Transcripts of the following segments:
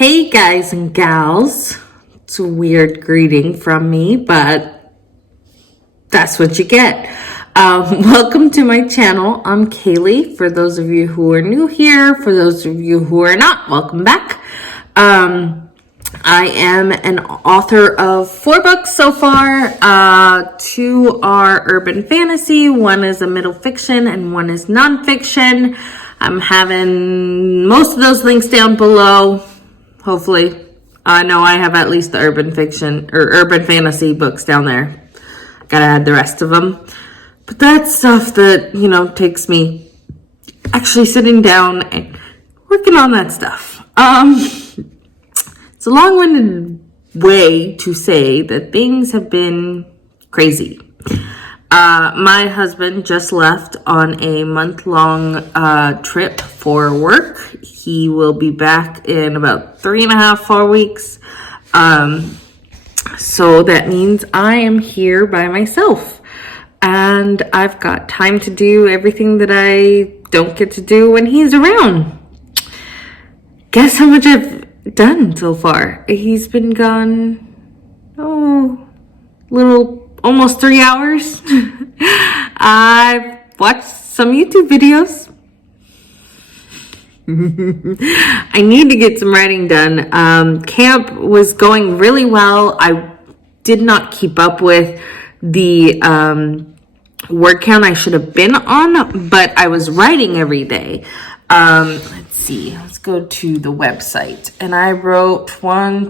Hey guys and gals, it's a weird greeting from me, but that's what you get. Welcome to my channel. I'm Kaylee. For those of you who are new here, for those of you who are not, welcome back. I am an author of 4 books so far. 2 are urban fantasy, 1 is a middle fiction, and 1 is nonfiction. I'm having most of those links down below. Hopefully. I know I have at least the urban fiction or urban fantasy books down there. Gotta add the rest of them. But that's stuff that, takes me actually sitting down and working on that stuff. It's a long-winded way to say that things have been crazy. My husband just left on a month-long trip for work. He will be back in about 3.5, 4 weeks. So that means I am here by myself. And I've got time to do everything that I don't get to do when he's around. Guess how much I've done so far? He's been gone, almost 3 hours. I've watched some YouTube videos. I need to get some writing done. Camp was going really well. I did not keep up with the word count I should have been on, but I was writing every day. Let's see. Let's go to the website. And I wrote 5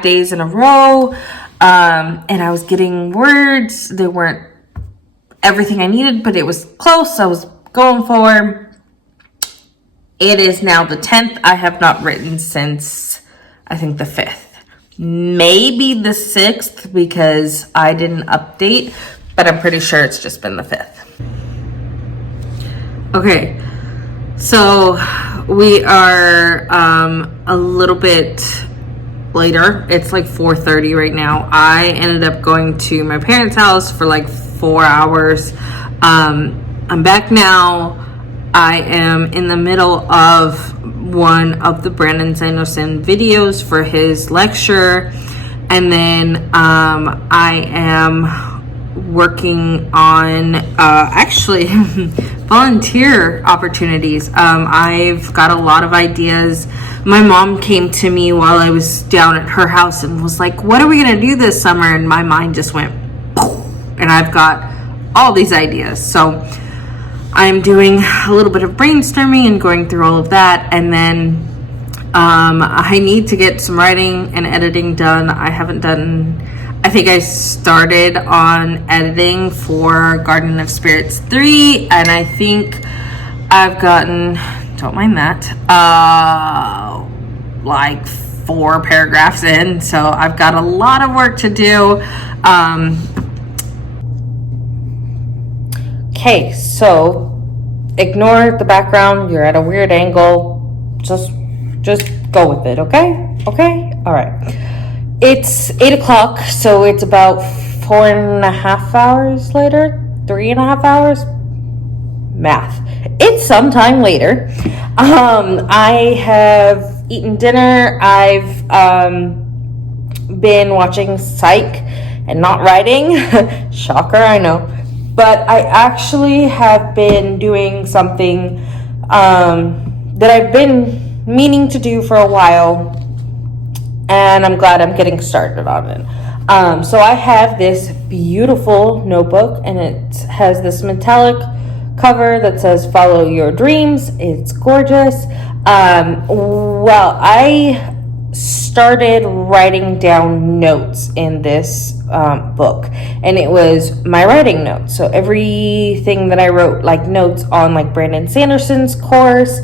days in a row. And I was getting words. They weren't everything I needed, but it was close. I was going for. It is now the 10th. I have not written since, I think, the 5th. Maybe the 6th because I didn't update, but I'm pretty sure it's just been the 5th. Okay, so we are a little bit later. It's like 4:30 right now. I ended up going to my parents' house for like 4 hours. I'm back now. I am in the middle of one of the Brandon Sanderson videos for his lecture, and then I am working on actually volunteer opportunities. I've got a lot of ideas. My mom came to me while I was down at her house and was like, what are we gonna do this summer? And my mind just went poof, and I've got all these ideas. So I'm doing a little bit of brainstorming and going through all of that, and then I need to get some writing and editing done. I think I started on editing for Garden of Spirits 3, and I think I've gotten, don't mind that, like 4 paragraphs in, so I've got a lot of work to do. Okay, so ignore the background. You're at a weird angle. Just go with it, okay? Okay? All right. It's 8 o'clock, so it's about 4.5 hours later. 3.5 hours? Math. It's sometime later. I have eaten dinner. I've been watching Psych and not writing. Shocker, I know. But I actually have been doing something that I've been meaning to do for a while, and I'm glad I'm getting started on it. So I have this beautiful notebook, and it has this metallic cover that says "Follow Your Dreams." It's gorgeous. Well, I started writing down notes in this book, and it was my writing notes. So everything that I wrote, like notes on like Brandon Sanderson's course,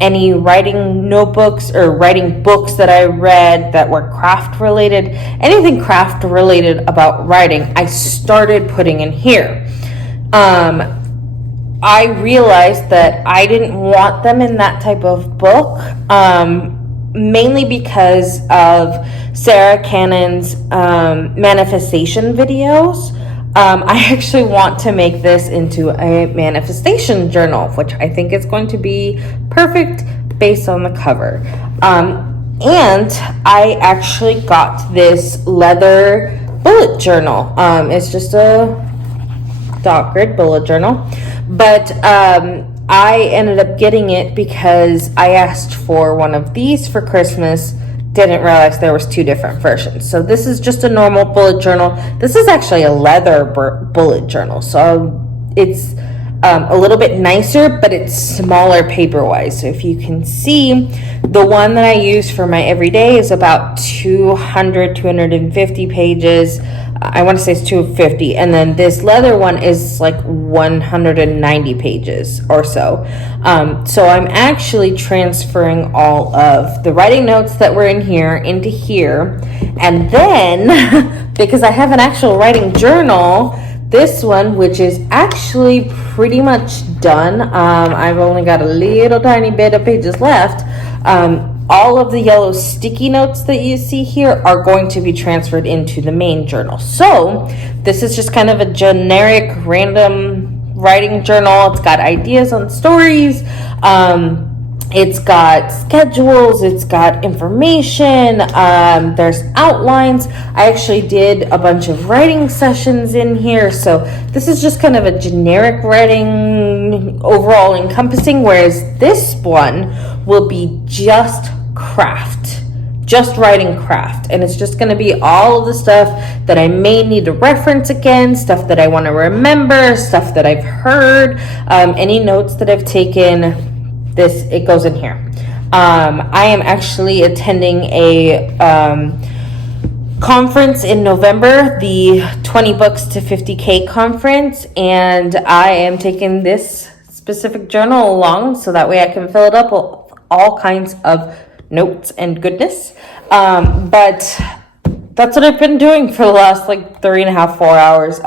any writing notebooks or writing books that I read that were craft related, anything craft related about writing, I started putting in here. I realized that I didn't want them in that type of book, mainly because of Sarah Cannon's manifestation videos. I actually want to make this into a manifestation journal, which I think is going to be perfect based on the cover. And I actually got this leather bullet journal. It's just a dot grid bullet journal, but I ended up getting it because I asked for one of these for Christmas. Didn't realize there was two different versions. So this is just a normal bullet journal. This is actually a leather bullet journal, so it's a little bit nicer, but it's smaller paper wise. So if you can see, the one that I use for my everyday is about 250 pages. I want to say it's 250, and then this leather one is like 190 pages or so. So I'm actually transferring all of the writing notes that were in here into here, and then because I have an actual writing journal, this one, which is actually pretty much done, I've only got a little tiny bit of pages left. All of the yellow sticky notes that you see here are going to be transferred into the main journal. So this is just kind of a generic random writing journal. It's got ideas on stories. It's got schedules, it's got information, there's outlines. I actually did a bunch of writing sessions in here, so this is just kind of a generic writing overall encompassing, whereas this one will be just craft, just writing craft, and it's just going to be all of the stuff that I may need to reference again, stuff that I want to remember, stuff that I've heard, any notes that I've taken. It goes in here. I am actually attending a conference in November, the 20 Books to 50K conference, and I am taking this specific journal along so that way I can fill it up with all kinds of notes and goodness. But that's what I've been doing for the last like 3.5, 4 hours.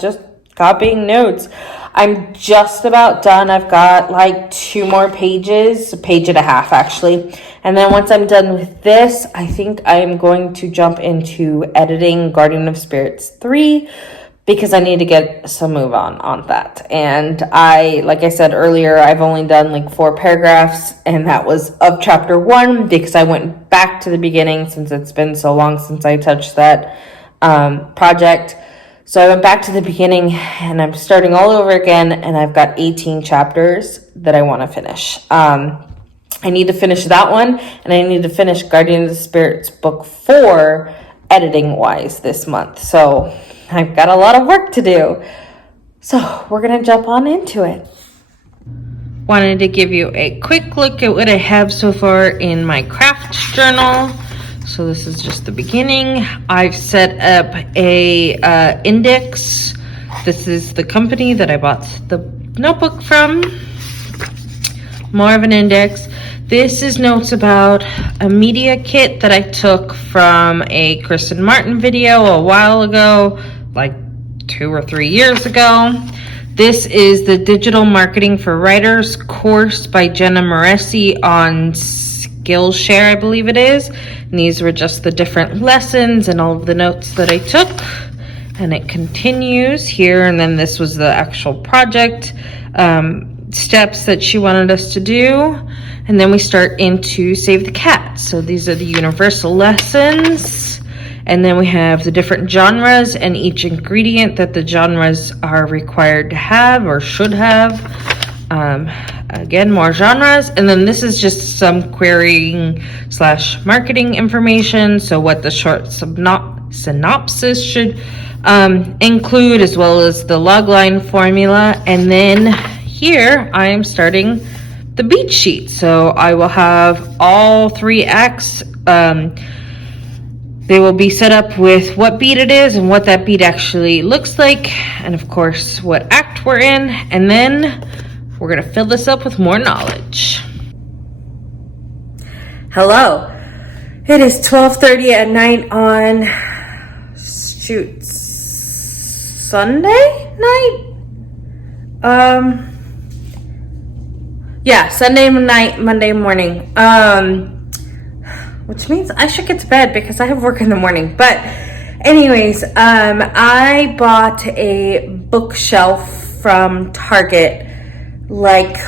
Just copying notes. I'm just about done. I've got like 2 more pages, a page and a half actually. And then once I'm done with this, I think I'm going to jump into editing Guardian of Spirits 3 because I need to get some move on that. And like I said earlier, I've only done like 4 paragraphs, and that was of chapter 1 because I went back to the beginning since it's been so long since I touched that project. So I went back to the beginning and I'm starting all over again, and I've got 18 chapters that I want to finish. I need to finish that one, and I need to finish Guardian of the Spirits book 4 editing wise this month. So I've got a lot of work to do. So we're going to jump on into it. Wanted to give you a quick look at what I have so far in my craft journal. So this is just the beginning. I've set up a index. This is the company that I bought the notebook from. More of an index. This is notes about a media kit that I took from a Kristen Martin video a while ago, like 2 or 3 years ago. This is the Digital Marketing for Writers course by Jenna Moresi on Skillshare, I believe it is. And these were just the different lessons and all of the notes that I took. And it continues here. And then this was the actual project steps that she wanted us to do. And then we start into Save the Cat. So these are the universal lessons. And then we have the different genres and each ingredient that the genres are required to have or should have. Again, more genres. And then this is just some querying / marketing information. So what the short synopsis should include, as well as the logline formula. And then here I am starting the beat sheet. So I will have all 3 acts. They will be set up with what beat it is and what that beat actually looks like. And of course, what act we're in. And then we're going to fill this up with more knowledge. Hello. It is 12:30 at night on, Sunday night? Yeah, Sunday night, Monday morning. Which means I should get to bed because I have work in the morning. But anyways, I bought a bookshelf from Target like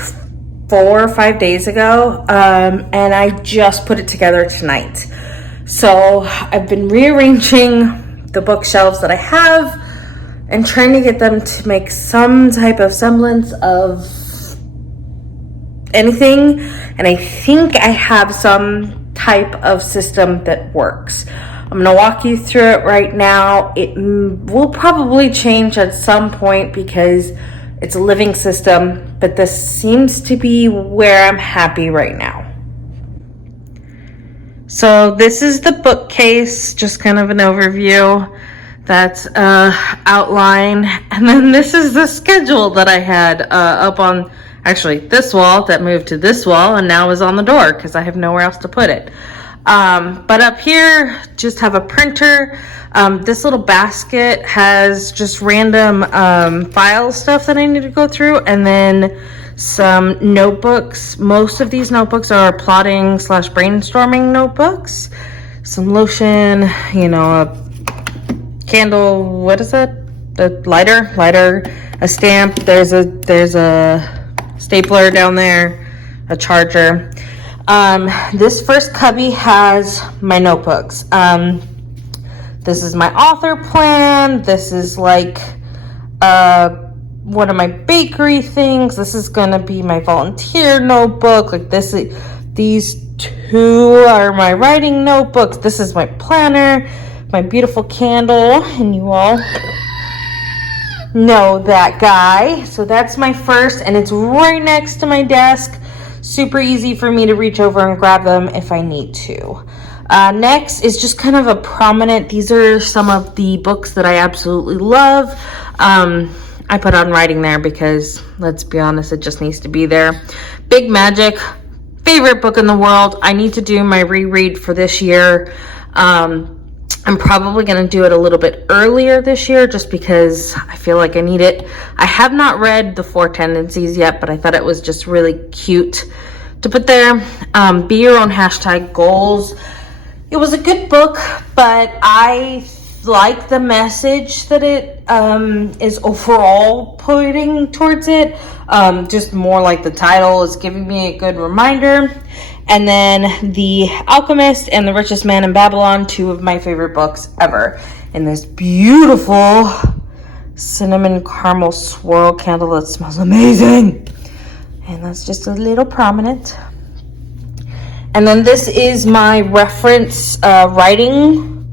4 or 5 days ago, and I just put it together tonight. So I've been rearranging the bookshelves that I have and trying to get them to make some type of semblance of anything. And I think I have some type of system that works. I'm gonna walk you through it right now. It will probably change at some point because it's a living system, but this seems to be where I'm happy right now. So this is the bookcase, just kind of an overview. That's outline, and then this is the schedule that I had up on actually this wall that moved to this wall and now is on the door because I have nowhere else to put it. But up here, just have a printer. This little basket has just random file stuff that I need to go through, and then some notebooks. Most of these notebooks are plotting / brainstorming notebooks. Some lotion, you know, a candle, what is that? A lighter, a stamp. There's a stapler down there, a charger. This first cubby has my notebooks. This is my author plan. This is like one of my bakery things. This is gonna be my volunteer notebook. Like these two are my writing notebooks. This is my planner, my beautiful candle, and you all know that guy. So that's my first, and it's right next to my desk. Super easy for me to reach over and grab them if I need to. Next is just kind of a prominent, these are some of the books that I absolutely love. I put on writing there because, let's be honest, it just needs to be there. Big Magic, favorite book in the world. I need to do my reread for this year. I'm probably going to do it a little bit earlier this year just because I feel like I need it. I have not read The Four Tendencies yet, but I thought it was just really cute to put there. Be Your Own #goals. It was a good book, but I like the message that it is overall putting towards it. Just more like the title is giving me a good reminder. And then The Alchemist and The Richest Man in Babylon, 2 of my favorite books ever. And this beautiful cinnamon caramel swirl candle that smells amazing. And that's just a little prominent. And then this is my reference writing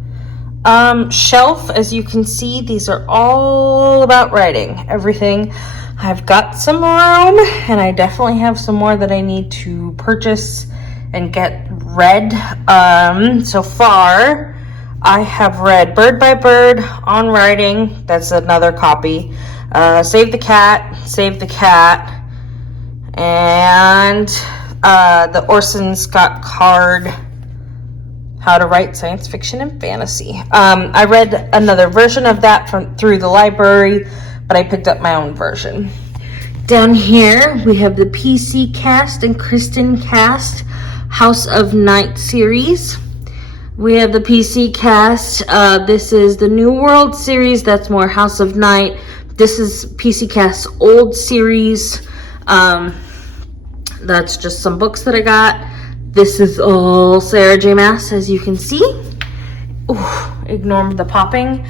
shelf. As you can see, these are all about writing. Everything. I've got some room, and I definitely have some more that I need to purchase and get read. So far, I have read Bird by Bird on Writing. That's another copy. Save the Cat, and the Orson Scott Card, How to Write Science Fiction and Fantasy. I read another version of that through the library, but I picked up my own version. Down here, we have the PC Cast and Kristen Cast House of Night series. We have the PC Cast. This is the New World series. That's more House of Night. This is PC Cast's old series. That's just some books that I got. This is all Sarah J. Maas, as you can see. Ooh, ignore the popping.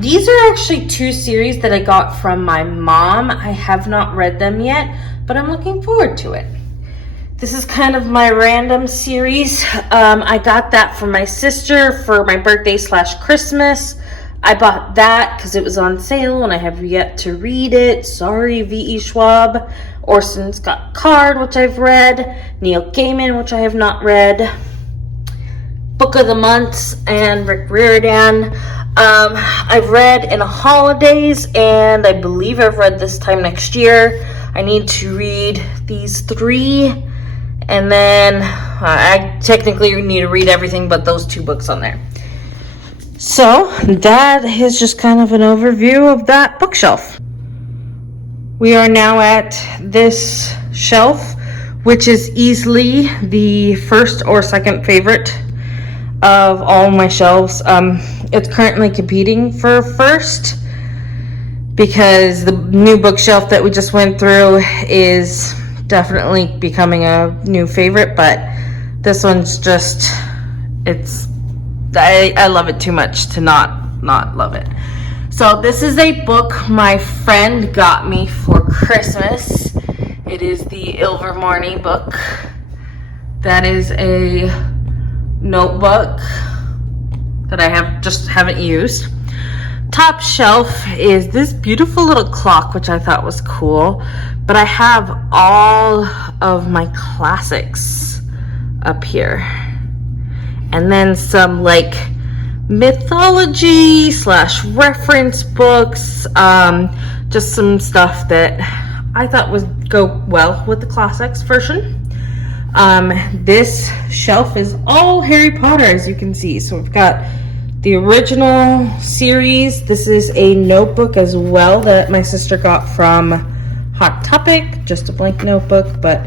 These are actually 2 series that I got from my mom. I have not read them yet, but I'm looking forward to it. This is kind of my random series. I got that from my sister for my birthday / Christmas. I bought that because it was on sale and I have yet to read it. Sorry, V.E. Schwab. Orson Scott Card, which I've read. Neil Gaiman, which I have not read. Book of the Month and Rick Riordan. I've read in the holidays, and I believe I've read this time next year. I need to read these 3, and then I technically need to read everything but those 2 books on there. So that is just kind of an overview of that bookshelf. We are now at this shelf, which is easily the first or second favorite of all my shelves. It's currently competing for first because the new bookshelf that we just went through definitely becoming a new favorite, but this one's just, I love it too much to not love it. So this is a book my friend got me for Christmas. It is the Ilvermorny book. That is a notebook that I haven't used. Top shelf is this beautiful little clock, which I thought was cool, but I have all of my classics up here, and then some like mythology / reference books, just some stuff that I thought would go well with the classics version. This shelf is all Harry Potter, as you can see. So we've got the original series. This is a notebook as well that my sister got from Hot Topic, just a blank notebook, but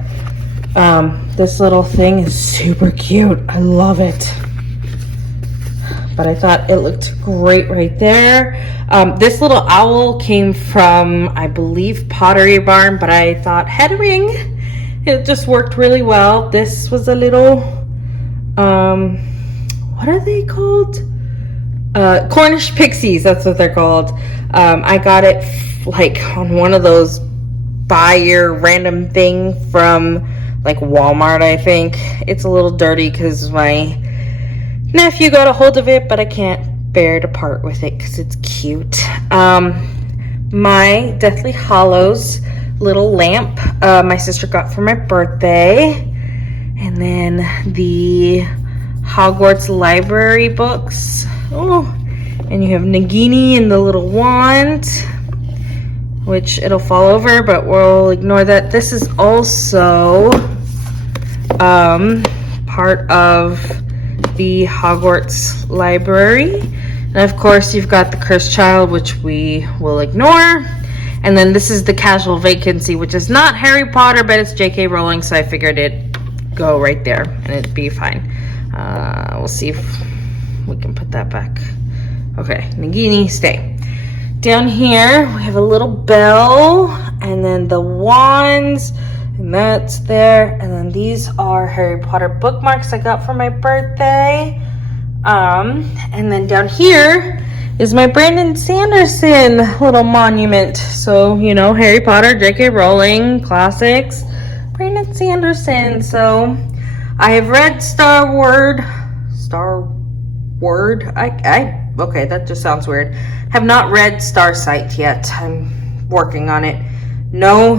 this little thing is super cute. I love it. But I thought it looked great right there. This little owl came from, I believe, Pottery Barn, but I thought head ring, it just worked really well. This was a little, what are they called? Cornish pixies, that's what they're called. I got it like on one of those buy your random thing from like Walmart, I think. It's a little dirty because my nephew got a hold of it, but I can't bear to part with it because it's cute. My Deathly Hallows little lamp, my sister got for my birthday. And then the Hogwarts library books. Oh, and you have Nagini and the little wand, which it'll fall over, but we'll ignore that. This is also part of the Hogwarts library. And of course, you've got the Cursed Child, which we will ignore. And then this is the Casual Vacancy, which is not Harry Potter, but it's J.K. Rowling, so I figured it'd go right there and it'd be fine. We'll see if we can put that back. Okay, Nagini, stay. Down here, we have a little bell, and then the wands, and that's there. And then these are Harry Potter bookmarks I got for my birthday. And then down here is my Brandon Sanderson little monument. So, you know, Harry Potter, J.K. Rowling, classics, Brandon Sanderson. So I have read okay, that just sounds weird. Have not read Starsight yet. I'm working on it. No,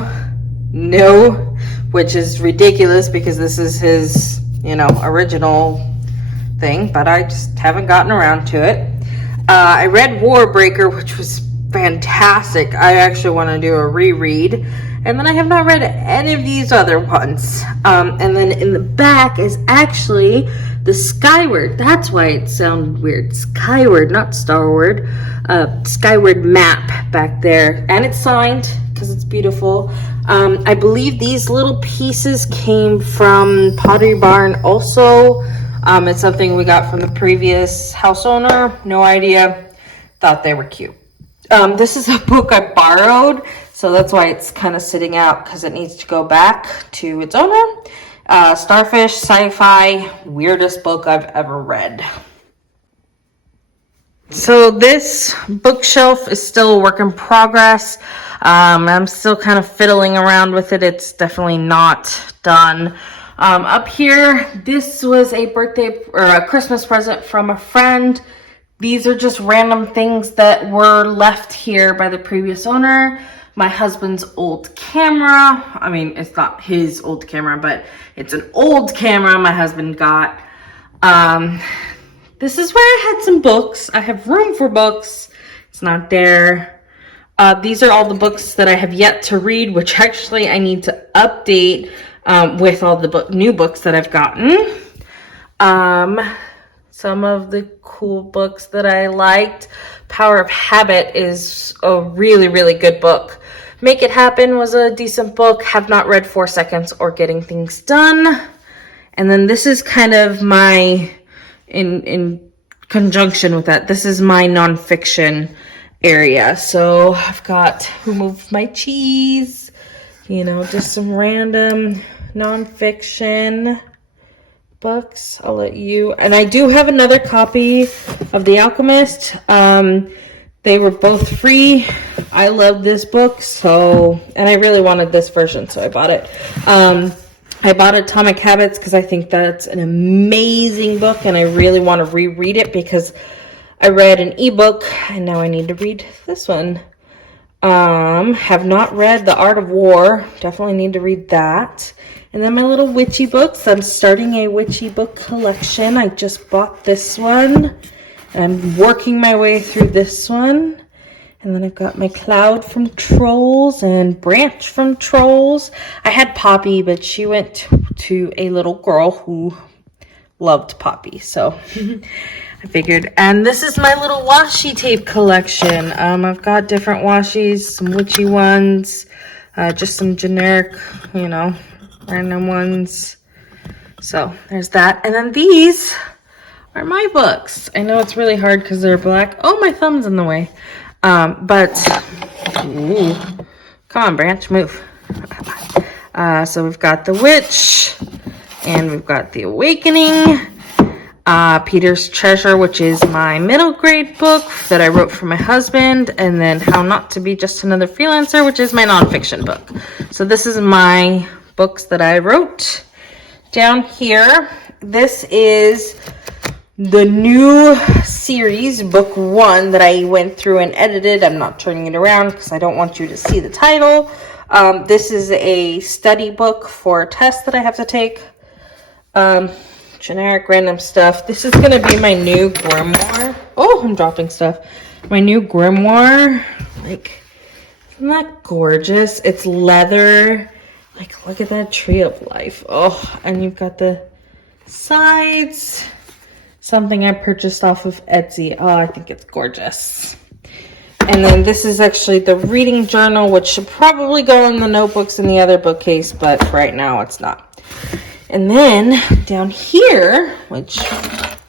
which is ridiculous because this is his, original thing, but I just haven't gotten around to it. I read Warbreaker, which was fantastic. I actually want to do a reread. And then I have not read any of these other ones. And then in the back is actually the Skyward. That's why it sounded weird. Skyward, not Starward. Skyward map back there. And it's signed because it's beautiful. I believe these little pieces came from Pottery Barn also. It's something we got from the previous house owner. No idea. Thought they were cute. This is a book I borrowed, so that's why it's kind of sitting out because it needs to go back to its owner. Starfish, sci-fi, weirdest book I've ever read. So this bookshelf is still a work in progress. I'm still kind of fiddling around with it. It's definitely not done. Up here, this was a birthday or a Christmas present from a friend. These are just random things that were left here by the previous owner. My husband's old camera. I mean, it's not his old camera, but it's an old camera my husband got. This is where I had some books. I have room for books. It's not there. These are all the books that I have yet to read, which actually I need to update with all the new books that I've gotten. Some of the cool books that I liked. Power of Habit is a really, really good book. Make It Happen was a decent book. Have not read 4 Seconds or Getting Things Done. And then this is kind of my, in conjunction with that, this is my nonfiction area. So I've got Who Moved My Cheese, You know, just some random nonfiction books. I'll let you, and I do have another copy of The Alchemist. They were both free. I love this book, so, and I really wanted this version, so I bought it. I bought Atomic Habits because I think that's an amazing book, and I really want to reread it because I read an ebook, and now I need to read this one. Have not read The Art of War. Definitely need to read that. And then my little witchy books. I'm starting a witchy book collection. I just bought this one. I'm working my way through this one. And then I've got my Cloud from Trolls and Branch from Trolls. I had Poppy, but she went to a little girl who loved Poppy. So I figured. And this is my little washi tape collection. I've got different washis, some witchy ones, just some generic, you know, random ones. So there's that. And then these are my books. I know it's really hard because they're black. Oh, my thumb's in the way. Ooh, come on, Branch, move. So we've got The Witch, and we've got The Awakening, Peter's Treasure, which is my middle grade book that I wrote for my husband, and then How Not to Be Just Another Freelancer, which is my nonfiction book. So this is my books that I wrote. Down here, this is the new series, book 1, that I went through and edited. I'm not turning it around because I don't want you to see the title. This is a study book for a test that I have to take. Generic random stuff. This is going to be my new grimoire. Oh, I'm dropping stuff. My new grimoire. Like, isn't that gorgeous? It's leather. Like, look at that tree of life. Oh, and you've got the sides. Something I purchased off of Etsy. Oh, I think it's gorgeous. And then this is actually the reading journal, which should probably go in the notebooks in the other bookcase, but for right now it's not. And then down here, which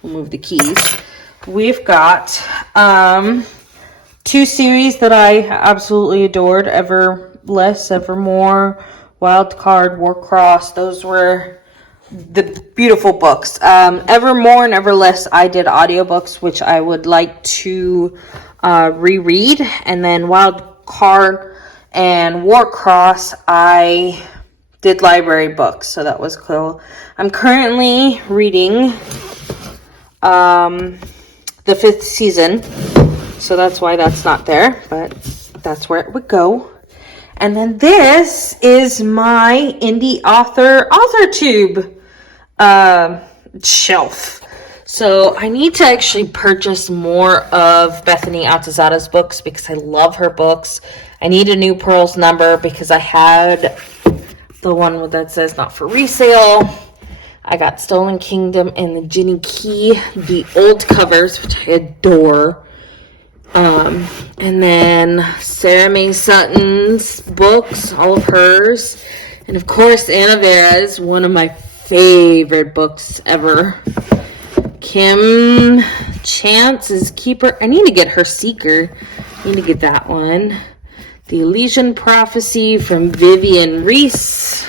we'll move the keys, we've got 2 series that I absolutely adored. Everless, Evermore, Wild Card, Warcross. Those were the beautiful books. Evermore and Everless, I did audiobooks, which I would like to reread. And then Wild Card and Warcross, I did library books, so that was cool. I'm currently reading the 5th season, so that's why that's not there, but that's where it would go. And then this is my indie author tube shelf. So I need to actually purchase more of Bethany Altazada's books because I love her books. I need a New Pearls number because I had the one that says not for resale. I got Stolen Kingdom and the Ginny Key, the old covers, which I adore. And then Sarah Mae Sutton's books, all of hers. And of course, Anna Vera's, one of my favorite books ever. Kim Chance's Keeper. I need to get her Seeker. I need to get that one. The Elysian Prophecy from Vivian Reese.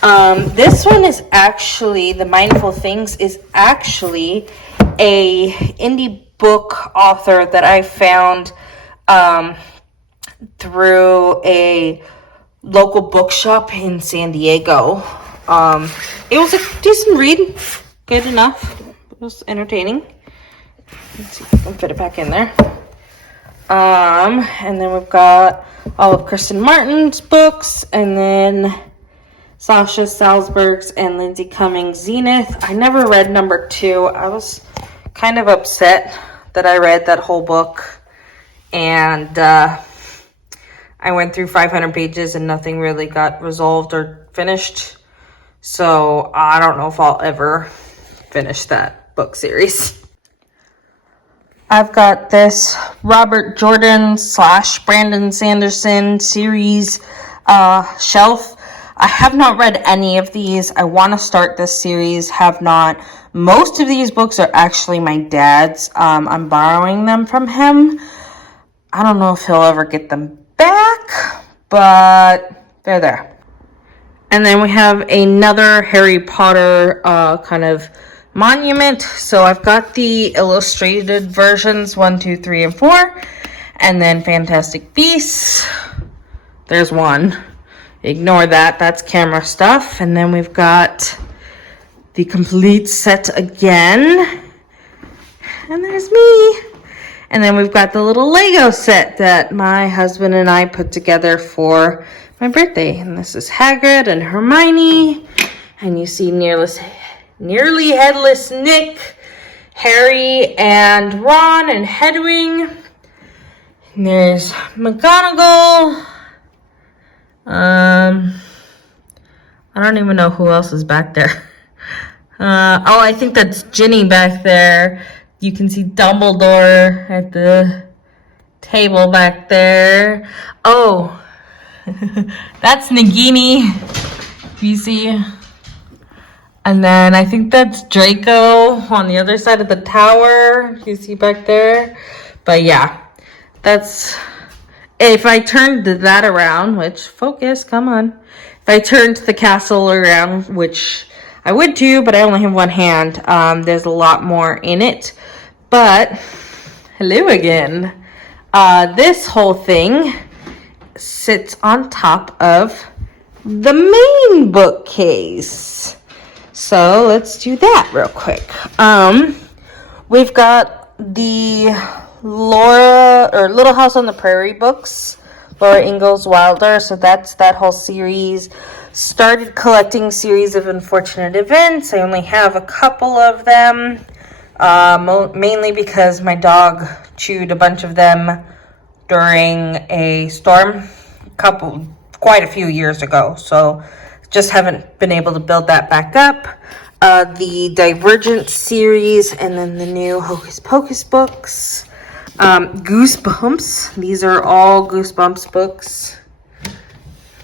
This one is actually, The Mindful Things is actually a indie book author that I found through a local bookshop in San Diego. It was a decent read, good enough. It was entertaining. Let's see if I can fit it back in there. And then we've got all of Kristen Martin's books, and then Sasha Salzberg's and Lindsay Cummings' Zenith. I never read number 2. I was kind of upset that I read that whole book, and I went through 500 pages and nothing really got resolved or finished. So I don't know if I'll ever finish that book series. I've got this Robert Jordan / Brandon Sanderson series shelf. I have not read any of these. I want to start this series, have not. Most of these books are actually my dad's. I'm borrowing them from him. I don't know if he'll ever get them back, but There. And then we have another Harry Potter kind of monument. So I've got the illustrated versions 1, 2, 3, and 4. And then Fantastic Beasts. There's one. Ignore that. That's camera stuff. And then we've got the complete set again. And there's me. And then we've got the little Lego set that my husband and I put together for my birthday. And this is Hagrid and Hermione. And you see nearly headless Nick, Harry and Ron and Hedwig. And there's McGonagall. I don't even know who else is back there. Oh, I think that's Ginny back there. You can see Dumbledore at the table back there. Oh, that's Nagini. You see? And then I think that's Draco on the other side of the tower. You see back there? But yeah, that's... If I turned that around, which, focus, come on. If I turned the castle around, which I would too, but I only have one hand, there's a lot more in it. But, hello again. This whole thing sits on top of the main bookcase. So, let's do that real quick. We've got the Little House on the Prairie books, Laura Ingalls Wilder. So that's that whole series. Started collecting series of unfortunate events. I only have a couple of them, mainly because my dog chewed a bunch of them during a storm quite a few years ago. So just haven't been able to build that back up. The Divergent series, and then the new Hocus Pocus books. Goosebumps. These are all Goosebumps books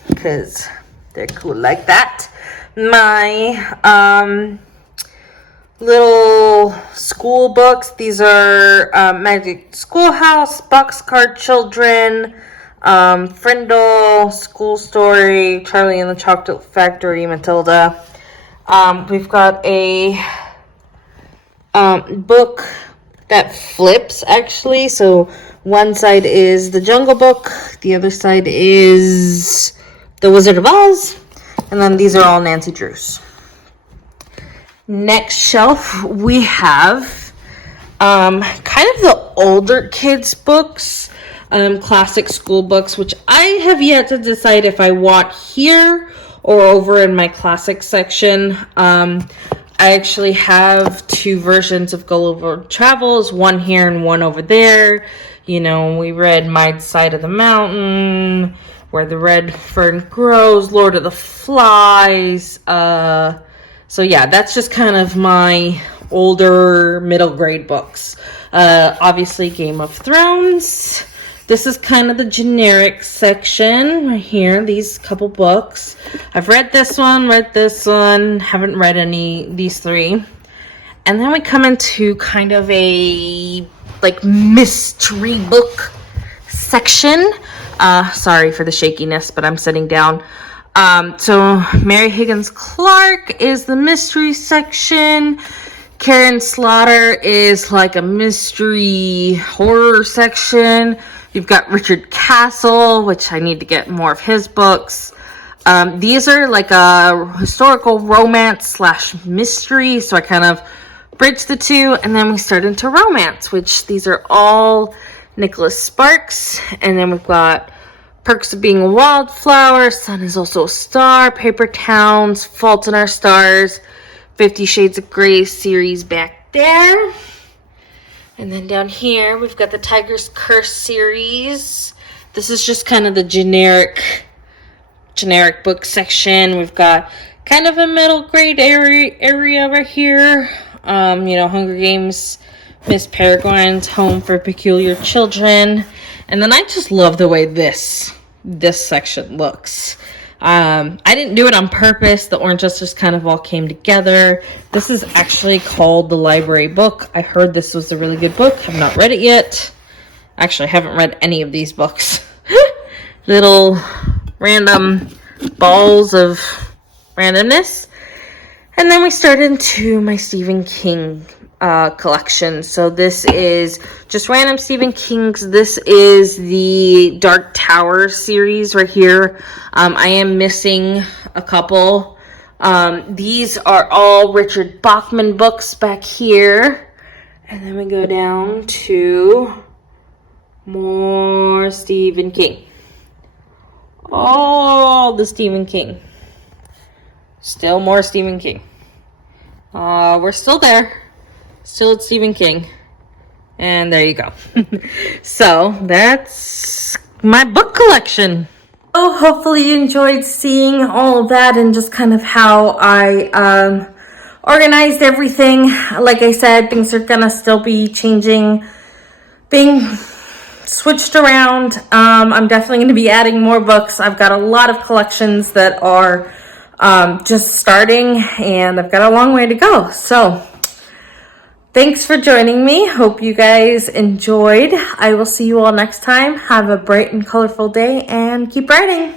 because they're cool like that. My little school books. These are Magic Schoolhouse, Boxcar Children, Frindle, School Story, Charlie and the Chocolate Factory, Matilda. We've got a book that flips, actually. So one side is the Jungle Book, the other side is the Wizard of Oz, and then these are all Nancy Drews. Next shelf, we have kind of the older kids' books, classic school books, which I have yet to decide if I want here or over in my classic section. I actually have two versions of Gulliver Travels, one here and one over there. You know, we read My Side of the Mountain, Where the Red Fern Grows, Lord of the Flies. So yeah, that's just kind of my older middle grade books. Obviously Game of Thrones. This is kind of the generic section right here, these couple books. I've read this one, haven't read these three. And then we come into kind of a like mystery book section. Sorry for the shakiness, but I'm sitting down. So Mary Higgins Clark is the mystery section. Karen Slaughter is like a mystery horror section. You've got Richard Castle, which I need to get more of his books. These are like a historical romance / mystery. So I kind of bridge the two, and then we start into romance, which these are all Nicholas Sparks. And then we've got Perks of Being a Wildflower, Sun is Also a Star, Paper Towns, Fault in Our Stars, 50 Shades of Grey series back there. And then down here, we've got the Tiger's Curse series. This is just kind of the generic book section. We've got kind of a middle grade area right here. Hunger Games, Miss Peregrine's Home for Peculiar Children. And then I just love the way this section looks. I didn't do it on purpose. The oranges just kind of all came together. This is actually called The Library Book. I heard this was a really good book. I've not read it yet. Actually, I haven't read any of these books. Little random balls of randomness. And then we start into my Stephen King collection. So this is just random Stephen King's. This is the Dark Tower series right here. I am missing a couple. These are all Richard Bachman books back here. And then we go down to more Stephen King. All the Stephen King. Still more Stephen King. We're still there. Still at Stephen King. And there you go. So that's my book collection. So hopefully you enjoyed seeing all of that and just kind of how I organized everything. Like I said, things are gonna still be changing, being switched around. I'm definitely going to be adding more books. I've got a lot of collections that are just starting, and I've got a long way to go. So thanks for joining me. Hope you guys enjoyed. I will see you all next time. Have a bright and colorful day and keep writing.